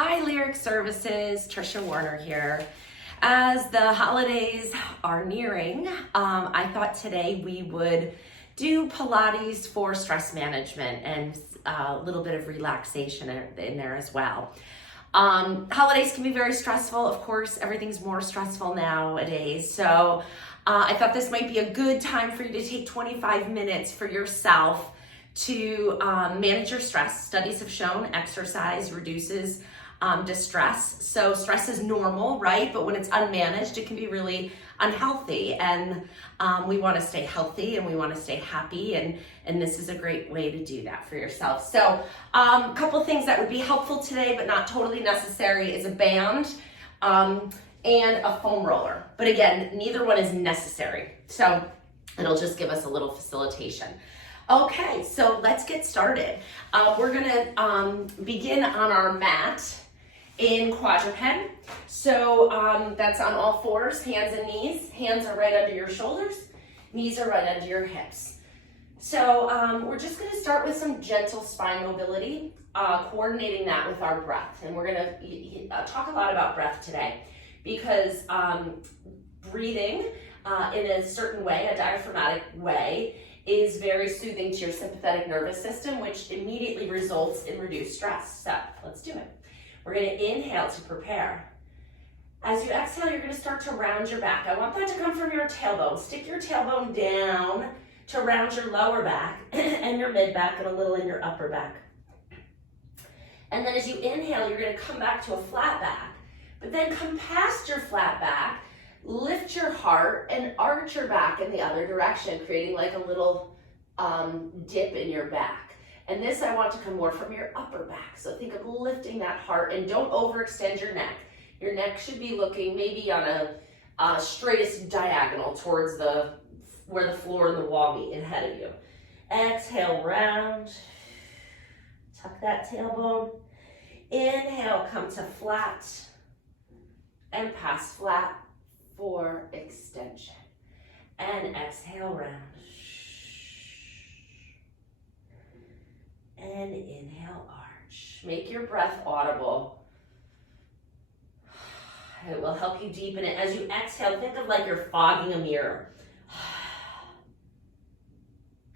Hi, Lyric Services, Trisha Warner here. As the holidays are nearing, I thought today we would do Pilates for stress management and a little bit of relaxation in there as well. Holidays can be very stressful. Of course, everything's more stressful nowadays. So I thought this might be a good time for you to take 25 minutes for yourself to manage your stress. Studies have shown exercise reduces distress. So stress is normal, right? But when it's unmanaged, it can be really unhealthy. And we want to stay healthy and we want to stay happy. And this is a great way to do that for yourself. So a couple things that would be helpful today, but not totally necessary, is a band and a foam roller. But again, neither one is necessary. So it'll just give us a little facilitation. Okay, so let's get started. We're gonna begin on our mat in quadruped. So that's on all fours, hands and knees. Hands are right under your shoulders, knees are right under your hips. So we're just gonna start with some gentle spine mobility, coordinating that with our breath. And we're gonna talk a lot about breath today because breathing in a certain way, a diaphragmatic way, is very soothing to your sympathetic nervous system, which immediately results in reduced stress. So let's do it. We're gonna inhale to prepare. As you exhale, you're gonna start to round your back. I want that to come from your tailbone. Stick your tailbone down to round your lower back and your mid back and a little in your upper back. And then as you inhale, you're gonna come back to a flat back, but then come past your flat back, lift your heart and arch your back in the other direction, creating like a little dip in your back. And this I want to come more from your upper back. So think of lifting that heart and don't overextend your neck. Your neck should be looking maybe on a straightest diagonal towards where the floor and the wall meet ahead of you. Exhale, round. Tuck that tailbone. Inhale, come to flat and pass flat for extension. And exhale, round. And inhale, arch. Make your breath audible. It will help you deepen it. As you exhale, think of like you're fogging a mirror.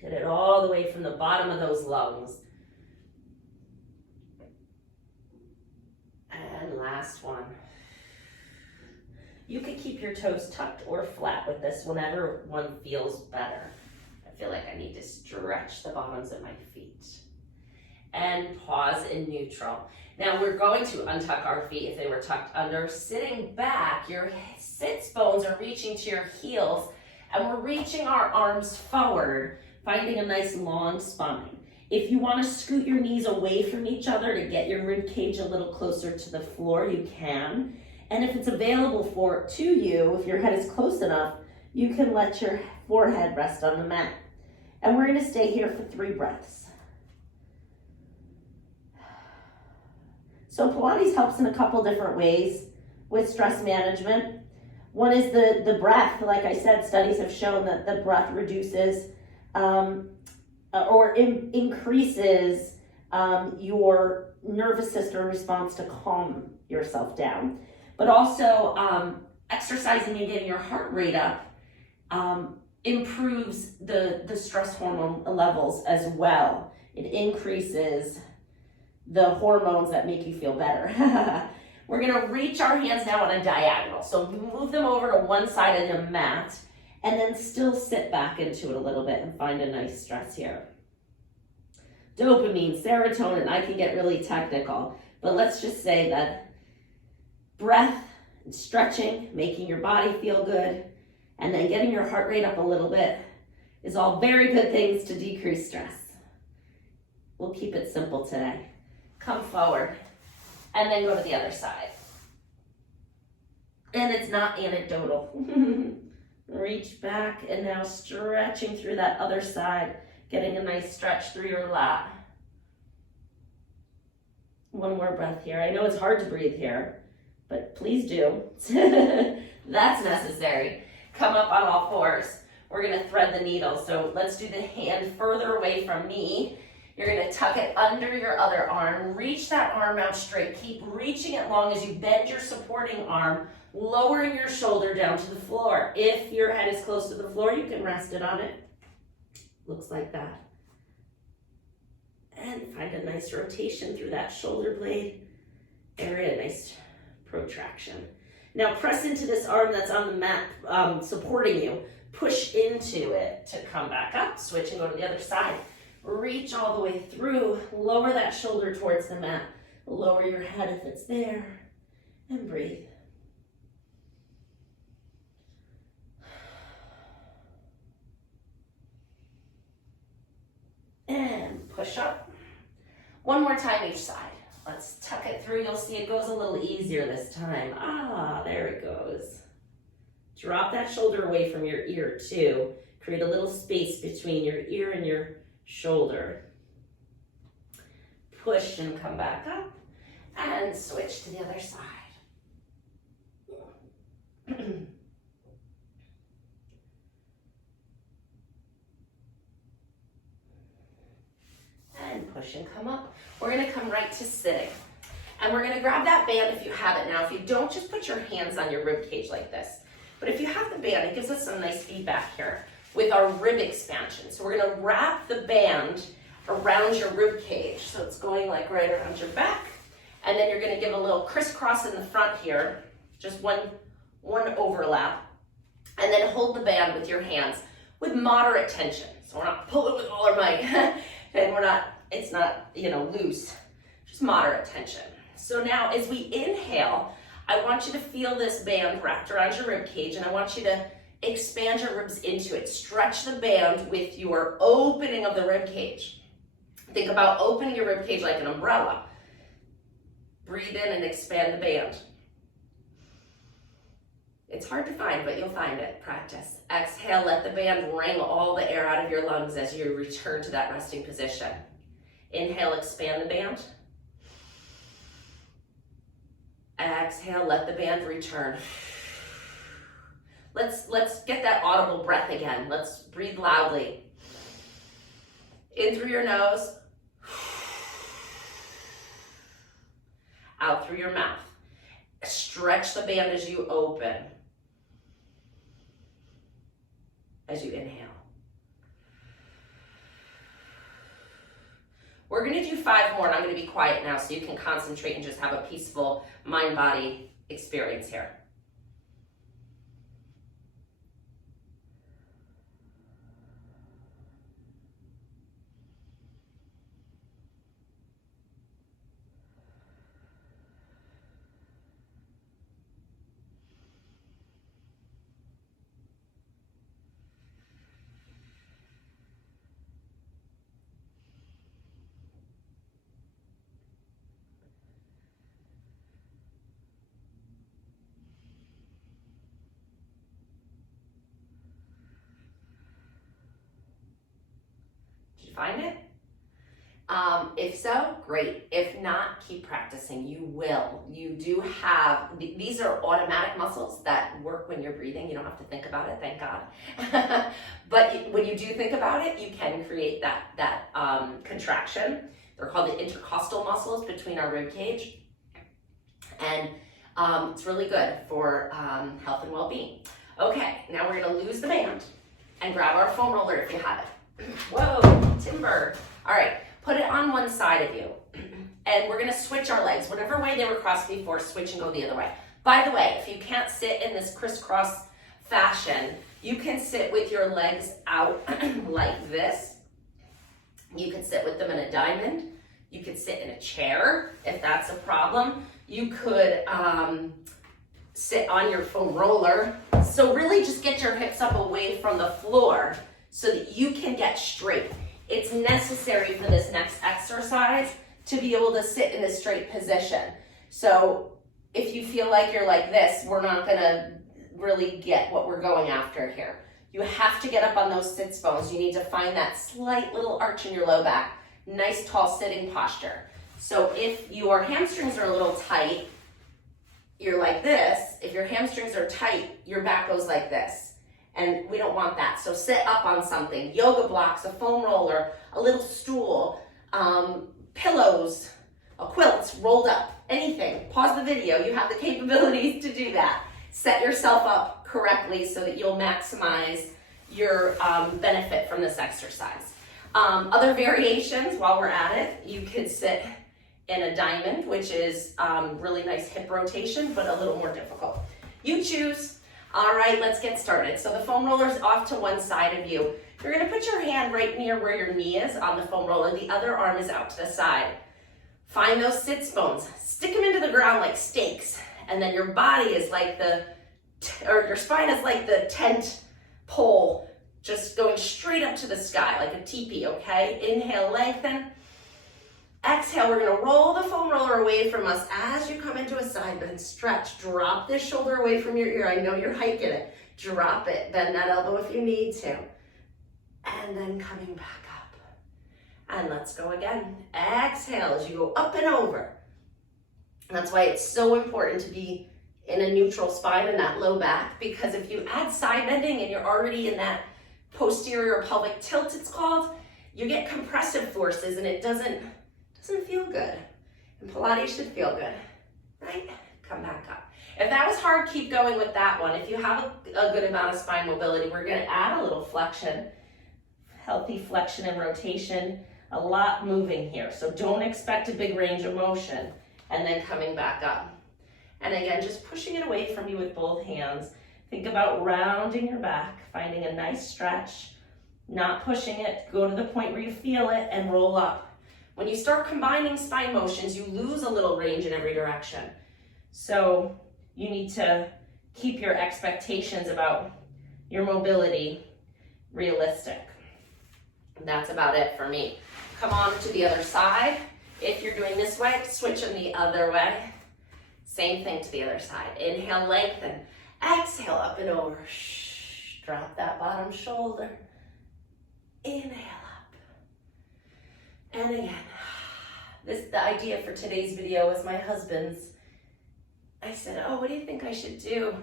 Get it all the way from the bottom of those lungs. And last one. You could keep your toes tucked or flat with this, whenever one feels better. I feel like I need to stretch the bottoms of my feet. And pause in neutral. Now we're going to untuck our feet if they were tucked under. Sitting back, your sits bones are reaching to your heels, and we're reaching our arms forward, finding a nice long spine. If you want to scoot your knees away from each other to get your rib cage a little closer to the floor, you can. And if it's available to you, if your head is close enough, you can let your forehead rest on the mat. And we're gonna stay here for 3 breaths. So Pilates helps in a couple different ways with stress management. One is the breath. Like I said, studies have shown that the breath reduces increases your nervous system response to calm yourself down. But also exercising and getting your heart rate up improves the stress hormone levels as well. It increases the hormones that make you feel better. We're gonna reach our hands now on a diagonal. So move them over to one side of the mat and then still sit back into it a little bit and find a nice stretch here. Dopamine, serotonin, I can get really technical, but let's just say that breath and stretching, making your body feel good, and then getting your heart rate up a little bit is all very good things to decrease stress. We'll keep it simple today. Come forward and then go to the other side. And it's not anecdotal. Reach back and now stretching through that other side, getting a nice stretch through your lat. One more breath here. I know it's hard to breathe here, but please do. That's necessary. Come up on all fours. We're gonna thread the needle. So let's do the hand further away from me You're gonna tuck it under your other arm, reach that arm out straight, keep reaching it long as you bend your supporting arm, lowering your shoulder down to the floor. If your head is close to the floor, you can rest it on it. Looks like that. And find a nice rotation through that shoulder blade area, nice protraction. Now press into this arm that's on the mat supporting you. Push into it to come back up, switch and go to the other side. Reach all the way through, lower that shoulder towards the mat, lower your head if it's there, and breathe. And push up. One more time each side. Let's tuck it through. You'll see it goes a little easier this time. Ah, there it goes. Drop that shoulder away from your ear too. Create a little space between your ear and your shoulder. Push and come back up and switch to the other side. And push and come up. We're gonna come right to sitting. And we're gonna grab that band if you have it now. If you don't, just put your hands on your rib cage like this. But if you have the band, it gives us some nice feedback here with our rib expansion. So we're gonna wrap the band around your rib cage. So it's going like right around your back. And then you're gonna give a little crisscross in the front here, just one overlap. And then hold the band with your hands with moderate tension. So we're not pulling with all our might. And it's not, loose, just moderate tension. So now as we inhale, I want you to feel this band wrapped around your rib cage, and I want you to expand your ribs into it. Stretch the band with your opening of the rib cage. Think about opening your rib cage like an umbrella. Breathe in and expand the band. It's hard to find, but you'll find it. Practice. Exhale, let the band wring all the air out of your lungs as you return to that resting position. Inhale, expand the band. Exhale, let the band return. Let's get that audible breath again. Let's breathe loudly. In through your nose. Out through your mouth. Stretch the band as you open. As you inhale. We're gonna do 5 more, and I'm gonna be quiet now so you can concentrate and just have a peaceful mind-body experience here. Find it? If so, great. If not, keep practicing. You will. You do have, these are automatic muscles that work when you're breathing. You don't have to think about it, thank God. But when you do think about it, you can create that contraction. They're called the intercostal muscles between our rib cage. And it's really good for health and well-being. Okay, now we're gonna lose the band and grab our foam roller if you have it. Whoa, timber. All right, put it on one side of you. And we're gonna switch our legs. Whatever way they were crossed before, switch and go the other way. By the way, if you can't sit in this crisscross fashion, you can sit with your legs out like this. You can sit with them in a diamond. You could sit in a chair if that's a problem. You could sit on your foam roller. So really just get your hips up away from the floor so that you can get straight. It's necessary for this next exercise to be able to sit in a straight position. So if you feel like you're like this, we're not gonna really get what we're going after here. You have to get up on those sits bones. You need to find that slight little arch in your low back. Nice tall sitting posture. So if your hamstrings are a little tight, you're like this. If your hamstrings are tight, your back goes like this. And we don't want that. So sit up on something, yoga blocks, a foam roller, a little stool, pillows, a quilt rolled up, anything. Pause the video. You have the capabilities to do that. Set yourself up correctly so that you'll maximize your benefit from this exercise. Other variations while we're at it, you could sit in a diamond, which is really nice hip rotation, but a little more difficult. You choose. All right, let's get started. So the foam roller's off to one side of you. You're gonna put your hand right near where your knee is on the foam roller. The other arm is out to the side. Find those sits bones. Stick them into the ground like stakes. And then your body is like your spine is like the tent pole, just going straight up to the sky, like a teepee, okay? Inhale, lengthen. Exhale, we're gonna roll the foam roller away from us as you come into a side bend. Stretch, drop this shoulder away from your ear. I know you're hiking it. Drop it, bend that elbow if you need to. And then coming back up. And let's go again. Exhale as you go up and over. And that's why it's so important to be in a neutral spine and that low back, because if you add side bending and you're already in that posterior pelvic tilt, it's called, you get compressive forces and it doesn't feel good. And Pilates should feel good, right? Come back up. If that was hard, keep going with that one. If you have a good amount of spine mobility, we're gonna add a little flexion, healthy flexion and rotation, a lot moving here. So don't expect a big range of motion. And then coming back up. And again, just pushing it away from you with both hands. Think about rounding your back, finding a nice stretch, not pushing it, go to the point where you feel it and roll up. When you start combining spine motions, you lose a little range in every direction. So you need to keep your expectations about your mobility realistic. That's about it for me. Come on to the other side. If you're doing this way, switch them the other way. Same thing to the other side. Inhale, lengthen. Exhale, up and over. Shh. Drop that bottom shoulder. Inhale up. And again. The idea for today's video was my husband's. I said, oh, what do you think I should do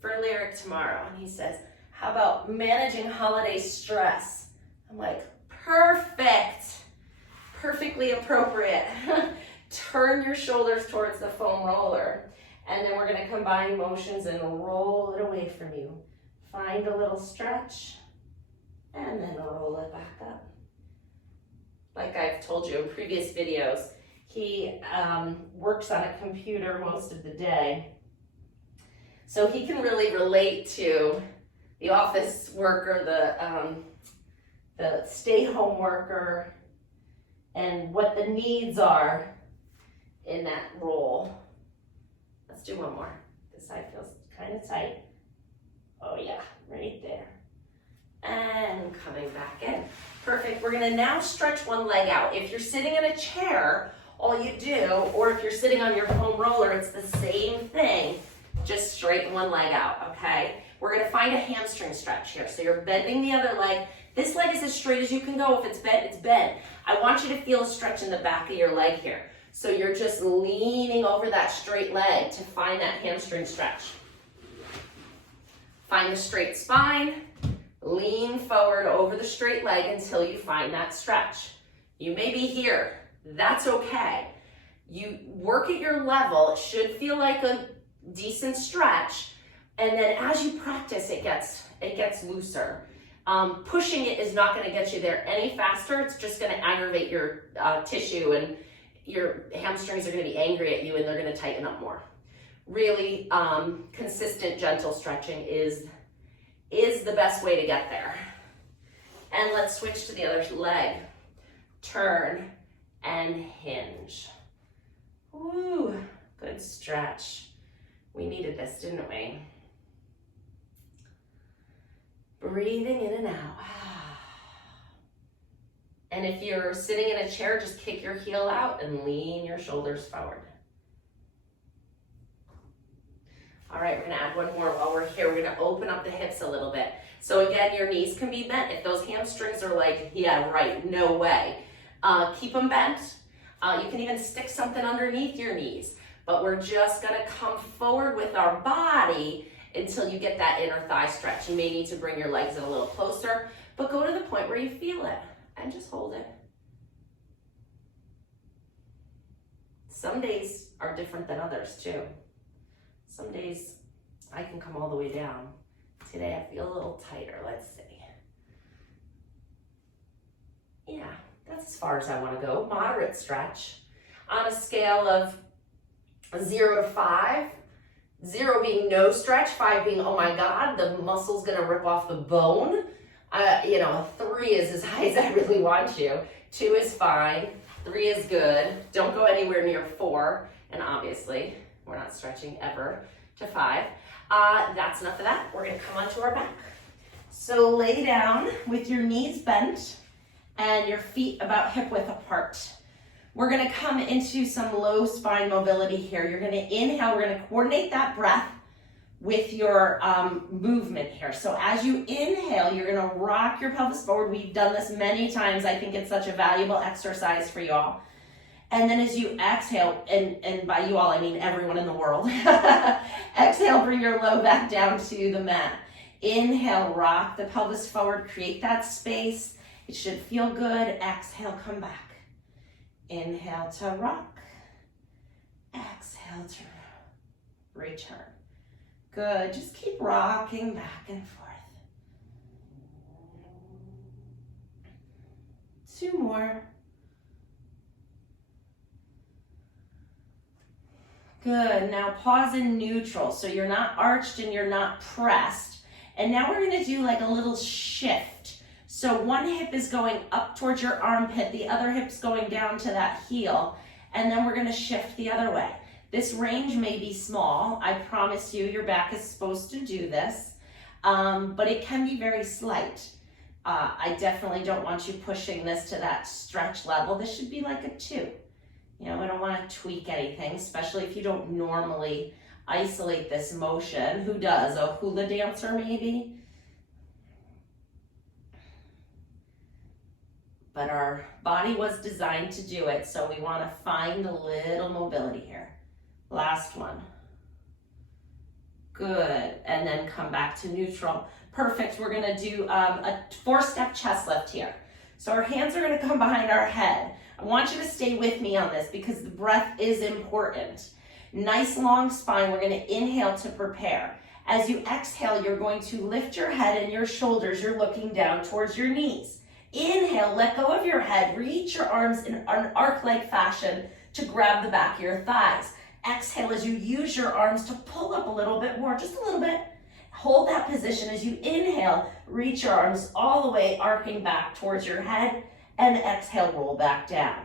for lyric tomorrow? And he says, how about managing holiday stress? I'm like, perfect. Perfectly appropriate. Turn your shoulders towards the foam roller. And then we're gonna combine motions and roll it away from you. Find a little stretch and then roll it back up. Like I've told you in previous videos, he works on a computer most of the day. So he can really relate to the office worker, the stay-home worker, and what the needs are in that role. Let's do one more. This side feels kind of tight. Oh yeah, right there. And coming back in. Perfect. We're gonna now stretch one leg out. If you're sitting in a chair, all you do, or if you're sitting on your foam roller, it's the same thing. Just straighten one leg out, okay? We're gonna find a hamstring stretch here. So you're bending the other leg. This leg is as straight as you can go. If it's bent, it's bent. I want you to feel a stretch in the back of your leg here. So you're just leaning over that straight leg to find that hamstring stretch. Find the straight spine. Lean forward over the straight leg until you find that stretch. You may be here. That's okay. You work at your level. It should feel like a decent stretch. And then as you practice, it gets looser. Pushing it is not going to get you there any faster. It's just going to aggravate your tissue, and your hamstrings are going to be angry at you and they're going to tighten up more. Really consistent, gentle stretching is the best way to get there. And let's switch to the other leg. Turn and hinge. Woo, good stretch. We needed this, didn't we? Breathing in and out. And if you're sitting in a chair, just kick your heel out and lean your shoulders forward. All right, we're gonna add one more while we're here. We're gonna open up the hips a little bit. So again, your knees can be bent. If those hamstrings are like, yeah, right, no way. Keep them bent. You can even stick something underneath your knees. But we're just gonna come forward with our body until you get that inner thigh stretch. You may need to bring your legs in a little closer, but go to the point where you feel it and just hold it. Some days are different than others too. Some days I can come all the way down. Today I feel a little tighter, let's see. Yeah, that's as far as I want to go. Moderate stretch. On a scale of 0 to 5, 0 being no stretch, 5 being, oh my God, the muscle's gonna rip off the bone. A 3 is as high as I really want you. 2 is fine, 3 is good. Don't go anywhere near 4, and obviously, we're not stretching ever to 5. That's enough of that. We're gonna come onto our back. So lay down with your knees bent and your feet about hip width apart. We're gonna come into some low spine mobility here. You're gonna inhale, we're gonna coordinate that breath with your movement here. So as you inhale, you're gonna rock your pelvis forward. We've done this many times. I think it's such a valuable exercise for you all. And then as you exhale, and by you all, I mean everyone in the world. Exhale, bring your low back down to the mat. Inhale, rock the pelvis forward, create that space. It should feel good. Exhale, come back. Inhale to rock. Exhale to return. Good. Just keep rocking back and forth. 2 more. Good. Now pause in neutral. So you're not arched and you're not pressed. And now we're going to do like a little shift. So one hip is going up towards your armpit, the other hip's going down to that heel, and then we're gonna shift the other way. This range may be small. I promise you, your back is supposed to do this, but it can be very slight. I definitely don't want you pushing this to that stretch level. This should be like a 2. I don't wanna tweak anything, especially if you don't normally isolate this motion. Who does? A hula dancer maybe? But our body was designed to do it, so we want to find a little mobility here. Last one. Good, and then come back to neutral. Perfect, we're gonna do a 4-step chest lift here. So our hands are gonna come behind our head. I want you to stay with me on this because the breath is important. Nice long spine, we're gonna inhale to prepare. As you exhale, you're going to lift your head and your shoulders. You're looking down towards your knees. Inhale, let go of your head, reach your arms in an arc-like fashion to grab the back of your thighs. Exhale as you use your arms to pull up a little bit more, just a little bit. Hold that position as you inhale, reach your arms all the way, arcing back towards your head, and exhale, roll back down.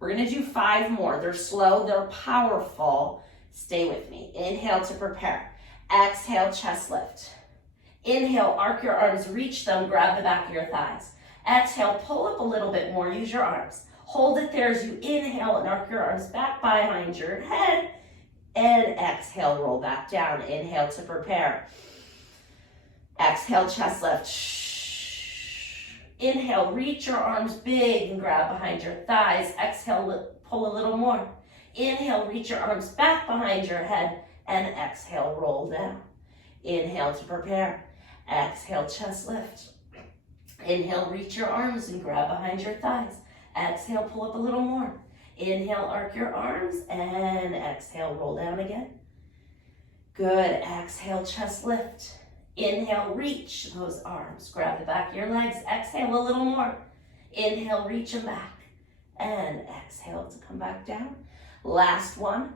We're gonna do 5 more. They're slow, they're powerful. Stay with me. Inhale to prepare. Exhale, chest lift. Inhale, arc your arms, reach them, grab the back of your thighs. Exhale, pull up a little bit more, use your arms. Hold it there as you inhale and arc your arms back behind your head. And exhale, roll back down. Inhale to prepare. Exhale, chest lift. Inhale, reach your arms big and grab behind your thighs. Exhale, pull a little more. Inhale, reach your arms back behind your head. And exhale, roll down. Inhale to prepare. Exhale, chest lift. Inhale, reach your arms and grab behind your thighs. Exhale, pull up a little more. Inhale, arc your arms, and exhale, roll down again. Good, exhale, chest lift. Inhale, reach those arms. Grab the back of your legs. Exhale a little more. Inhale, reach them back. And exhale to come back down. Last one.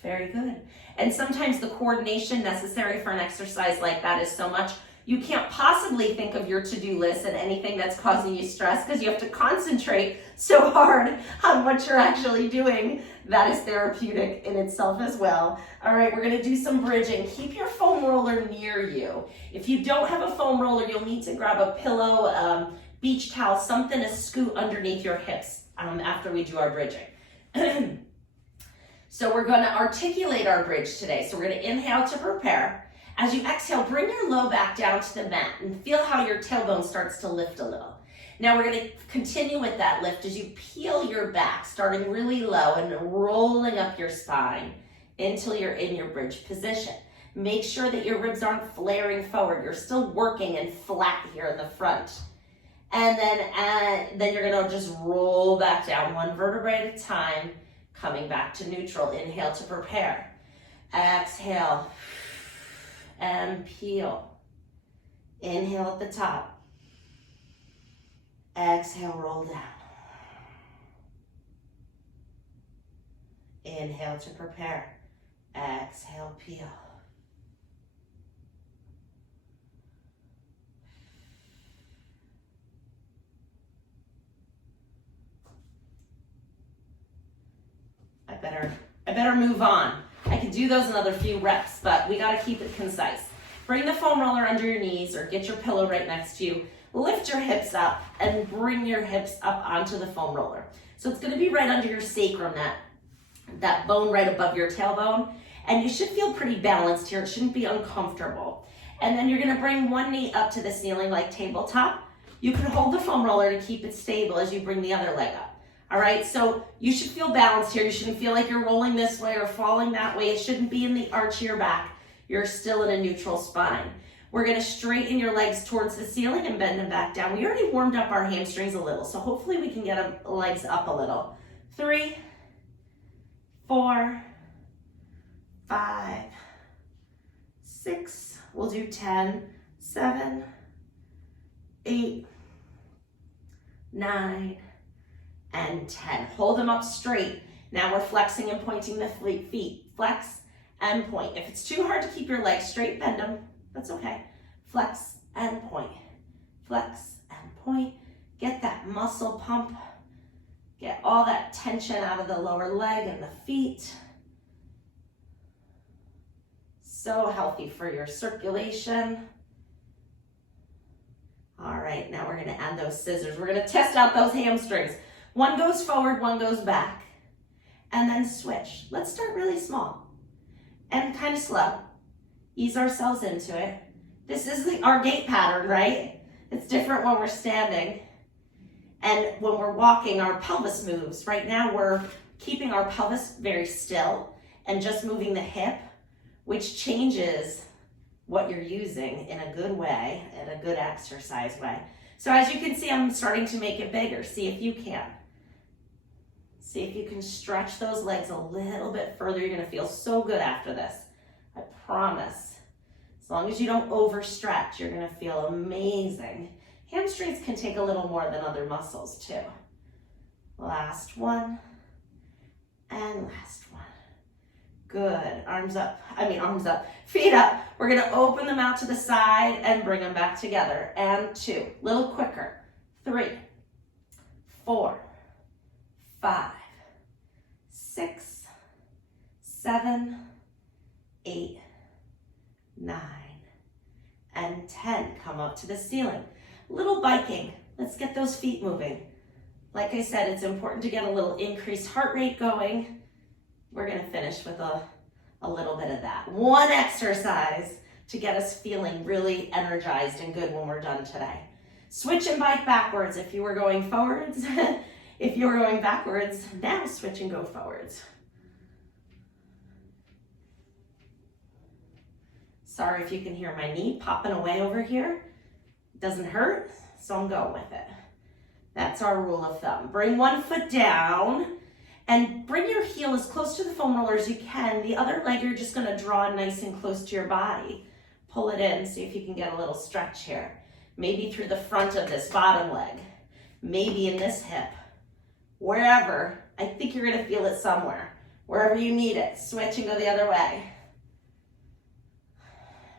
Very good. And sometimes the coordination necessary for an exercise like that is so much, you can't possibly think of your to-do list and anything that's causing you stress because you have to concentrate so hard on what you're actually doing. That is therapeutic in itself as well. All right, we're gonna do some bridging. Keep your foam roller near you. If you don't have a foam roller, you'll need to grab a pillow, beach towel, something to scoot underneath your hips after we do our bridging. So we're going to articulate our bridge today. So we're going to inhale to prepare. As you exhale, bring your low back down to the mat and feel how your tailbone starts to lift a little. Now we're going to continue with that lift as you peel your back, starting really low and rolling up your spine until you're in your bridge position. Make sure that your ribs aren't flaring forward. You're still working and flat here in the front. And then you're gonna just roll back down, one vertebrae at a time, coming back to neutral. Inhale to prepare. Exhale and peel. Inhale at the top. Exhale, roll down. Inhale to prepare. Exhale, peel. I better move on. I could do those another few reps, but we gotta keep it concise. Bring the foam roller under your knees or get your pillow right next to you. Lift your hips up and bring your hips up onto the foam roller. So it's gonna be right under your sacrum, that bone right above your tailbone. And you should feel pretty balanced here. It shouldn't be uncomfortable. And then you're gonna bring one knee up to the ceiling like tabletop. You can hold the foam roller to keep it stable as you bring the other leg up. All right, so you should feel balanced here. You shouldn't feel like you're rolling this way or falling that way. It shouldn't be in the arch of your back. You're still in a neutral spine. We're gonna straighten your legs towards the ceiling and bend them back down. We already warmed up our hamstrings a little, so hopefully we can get our legs up a little. 3, 4, 5, 6, we'll do 10, 7, 8, 9, and 10. Hold them up straight. Now we're flexing and pointing the feet. Flex and point. If it's too hard to keep your legs straight, bend them. That's okay. Flex and point. Flex and point. Get that muscle pump. Get all that tension out of the lower leg and the feet. So healthy for your circulation. All right, now we're gonna add those scissors. We're gonna test out those hamstrings. One goes forward, one goes back, and then switch. Let's start really small and kind of slow. Ease ourselves into it. This is our gait pattern, right? It's different when we're standing. And when we're walking, our pelvis moves. Right now, we're keeping our pelvis very still and just moving the hip, which changes what you're using in a good way, in a good exercise way. So as you can see, I'm starting to make it bigger. See if you can. See if you can stretch those legs a little bit further. You're gonna feel so good after this. I promise. As long as you don't overstretch, you're gonna feel amazing. Hamstrings can take a little more than other muscles too. Last one, and last one. Good, arms up, feet up. We're gonna open them out to the side and bring them back together. And 2, little quicker. 3, 4, 5, 6, 7, 8, 9, and 10. Come up to the ceiling. Little biking. Let's get those feet moving. Like I said, it's important to get a little increased heart rate going. We're gonna finish with a little bit of that. One exercise to get us feeling really energized and good when we're done today. Switch and bike backwards if you were going forwards. If you were going backwards, now switch and go forwards. Sorry if you can hear my knee popping away over here. It doesn't hurt, so I'm going with it. That's our rule of thumb. Bring one foot down and bring your heel as close to the foam roller as you can. The other leg, you're just gonna draw nice and close to your body. Pull it in, see if you can get a little stretch here. Maybe through the front of this bottom leg. Maybe in this hip. Wherever, I think you're gonna feel it somewhere. Wherever you need it, switch and go the other way.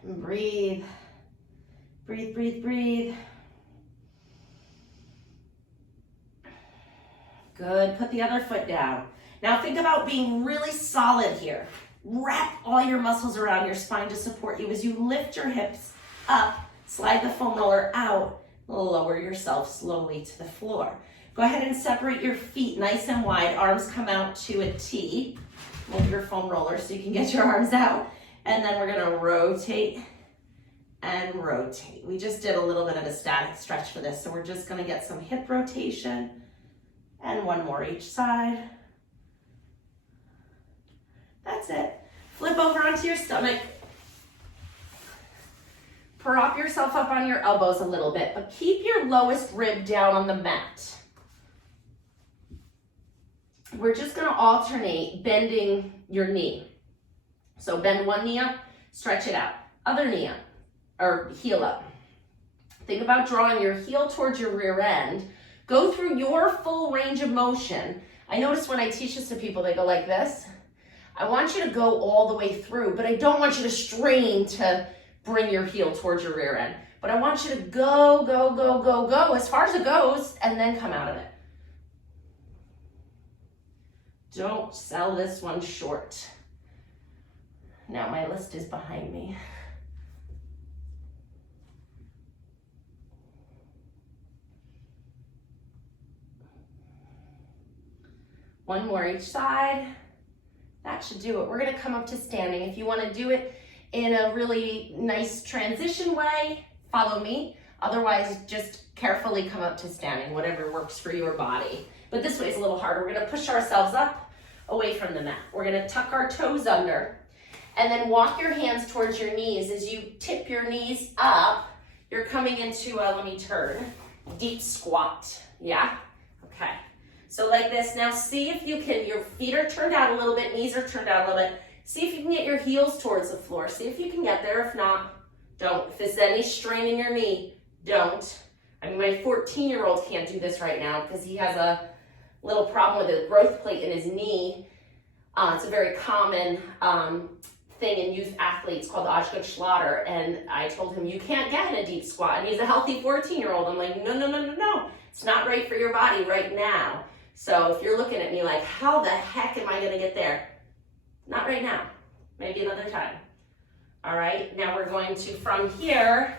And breathe, breathe, breathe, breathe. Good, put the other foot down. Now think about being really solid here. Wrap all your muscles around your spine to support you as you lift your hips up, slide the foam roller out, lower yourself slowly to the floor. Go ahead and separate your feet nice and wide. Arms come out to a T. Move your foam roller so you can get your arms out. And then we're gonna rotate and rotate. We just did a little bit of a static stretch for this, so we're just gonna get some hip rotation and one more each side. That's it. Flip over onto your stomach Prop yourself up on your elbows a little bit, but keep your lowest rib down on the mat. We're just gonna alternate bending your knee. So bend one knee up, stretch it out. Other knee up, or heel up. Think about drawing your heel towards your rear end. Go through your full range of motion. I notice when I teach this to people, they go like this. I want you to go all the way through, but I don't want you to strain to bring your heel towards your rear end. But I want you to go, go, go, go, go as far as it goes, and then come out of it. Don't sell this one short. Now my list is behind me. One more each side. That should do it. We're gonna come up to standing. If you wanna do it in a really nice transition way, follow me. Otherwise, just carefully come up to standing, whatever works for your body. But this way is a little harder. We're gonna push ourselves up away from the mat. We're gonna tuck our toes under and then walk your hands towards your knees. As you tip your knees up, you're coming into, let me turn, deep squat, yeah? Okay. So like this, now see if you can, your feet are turned out a little bit, knees are turned out a little bit. See if you can get your heels towards the floor. See if you can get there. If not, don't. If there's any strain in your knee, don't. I mean, my 14-year-old can't do this right now because he has a little problem with a growth plate in his knee. It's a very common thing in youth athletes called the Schlatter. And I told him, you can't get in a deep squat. And he's a healthy 14-year-old. I'm like, no, no, no, no, no. It's not right for your body right now. So if you're looking at me like, how the heck am I gonna get there? Not right now, maybe another time. All right, now we're going to, from here,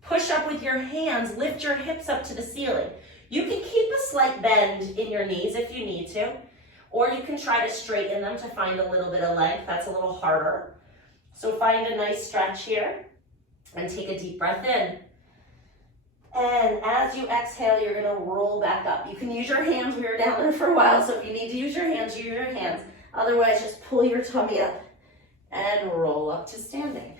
push up with your hands, lift your hips up to the ceiling. You can keep a slight bend in your knees if you need to, or you can try to straighten them to find a little bit of length. That's a little harder. So find a nice stretch here and take a deep breath in. And as you exhale, you're gonna roll back up. You can use your hands. We were down there for a while, so if you need to use your hands, use your hands. Otherwise, just pull your tummy up and roll up to standing.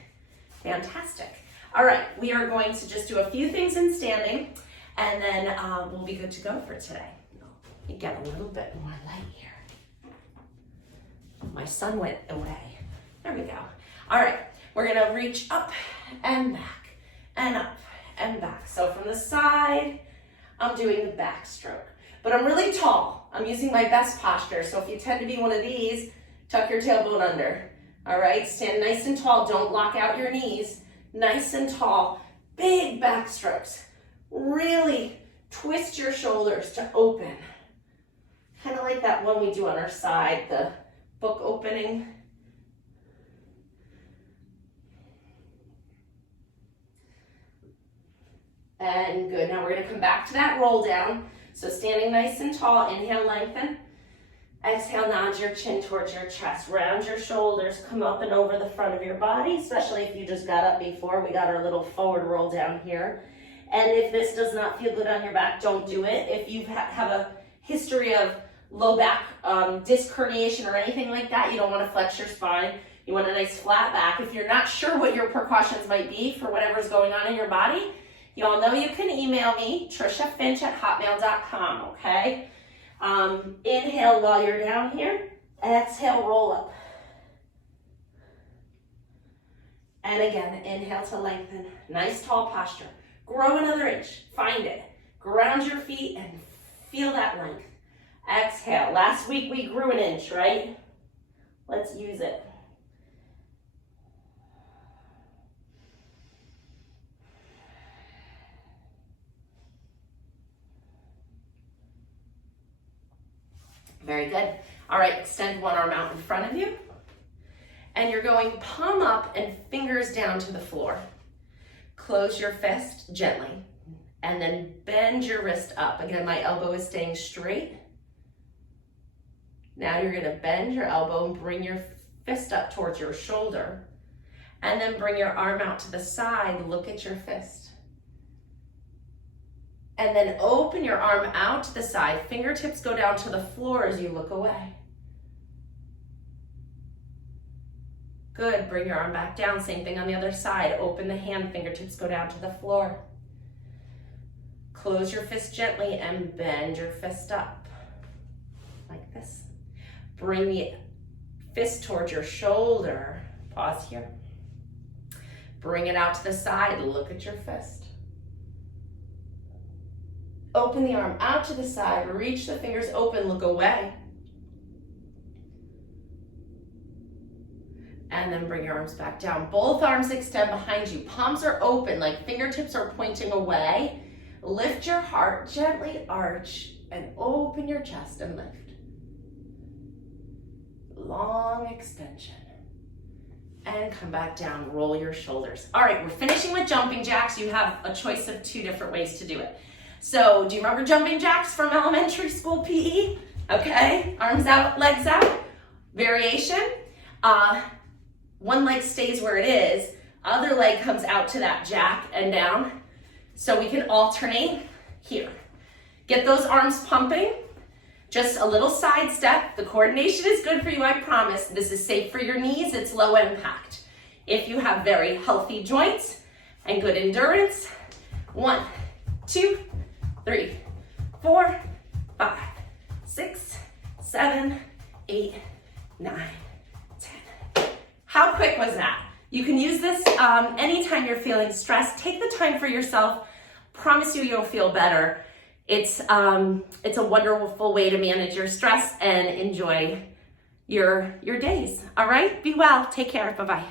Fantastic. All right, we are going to just do a few things in standing, and then we'll be good to go for today. Let me get a little bit more light here. My son went away. There we go. All right, we're gonna reach up and back and up and back. So from the side, I'm doing the backstroke. But I'm really tall. I'm using my best posture. So if you tend to be one of these, tuck your tailbone under. All right, stand nice and tall. Don't lock out your knees. Nice and tall. Big backstrokes. Really twist your shoulders to open. Kind of like that one we do on our side, the book opening. And good, now we're gonna come back to that roll down. So standing nice and tall, inhale, lengthen. Exhale, nod your chin towards your chest. Round your shoulders, come up and over the front of your body, especially if you just got up before. We got our little forward roll down here. And if this does not feel good on your back, don't do it. If you have a history of low back disc herniation or anything like that, you don't wanna flex your spine. You want a nice flat back. If you're not sure what your precautions might be for whatever's going on in your body, you all know you can email me, TrishaFinch@hotmail.com, okay? Inhale while you're down here. Exhale, roll up. And again, inhale to lengthen. Nice tall posture. Grow another inch. Find it. Ground your feet and feel that length. Exhale. Last week we grew an inch, right? Let's use it. Very good. All right, extend one arm out in front of you. And you're going palm up and fingers down to the floor. Close your fist gently. And then bend your wrist up. Again, my elbow is staying straight. Now you're gonna bend your elbow and bring your fist up towards your shoulder. And then bring your arm out to the side, look at your fist. And then open your arm out to the side. Fingertips go down to the floor as you look away. Good, bring your arm back down. Same thing on the other side. Open the hand, fingertips go down to the floor. Close your fist gently and bend your fist up, like this. Bring the fist towards your shoulder. Pause here. Bring it out to the side, look at your fist. Open the arm out to the side, reach the fingers open, look away. And then bring your arms back down. Both arms extend behind you. Palms are open, like fingertips are pointing away. Lift your heart, gently arch, and open your chest and lift. Long extension. And come back down, roll your shoulders. All right, we're finishing with jumping jacks. You have a choice of 2 different ways to do it. So, do you remember jumping jacks from elementary school PE? Okay, arms out, legs out. Variation. One leg stays where it is, other leg comes out to that jack and down. So we can alternate here. Get those arms pumping. Just a little side step. The coordination is good for you, I promise. This is safe for your knees, it's low impact. If you have very healthy joints and good endurance, 1, 2, 3, 4, 5, 6, 7, 8, 9, 10. How quick was that? You can use this anytime you're feeling stressed. Take the time for yourself. Promise you, you'll feel better. It's a wonderful way to manage your stress and enjoy your days. All right, be well. Take care. Bye-bye.